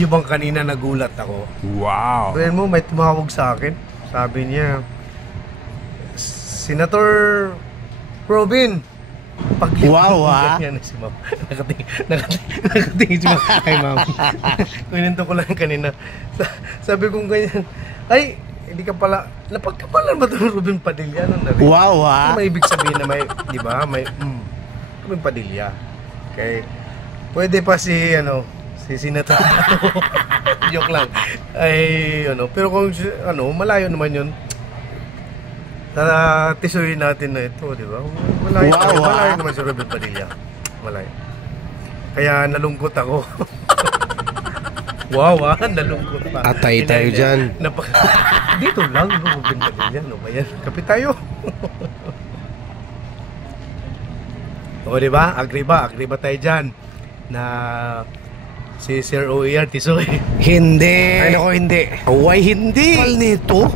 Yung bang kanina nagulat ako. Wow. Ayan mo, may tumawag sa akin. Sabi niya, Senator Robin. Wow, ha? Yan si ma'am. Nakatingin si ma'am. Ay, ma'am. Kuninto ko lang kanina. Sabi kong ganyan, ay, hindi ka pala, napagkapalan ba ito Robin Padilla? Wow, ha? May ibig sabihin na may, di ba? May, Robin Padilla. Okay. Pwede pa si, si Senator. Joke lang. Ay, pero kung, malayo naman yun. Tisuyin natin na ito, di ba? Malayo, malayo naman si Robin Padilla. Malayo. Kaya nalungkot ako. Wow, nalungkot pa. Atay tayo dyan. Dito lang, Robin Padilla. Ano ba yan? Kapit tayo. O, di ba? Agree ba tayo dyan? Na si Sir OER Tisoy. Hindi. Ay, nako, hindi. Why hindi? Mal nito.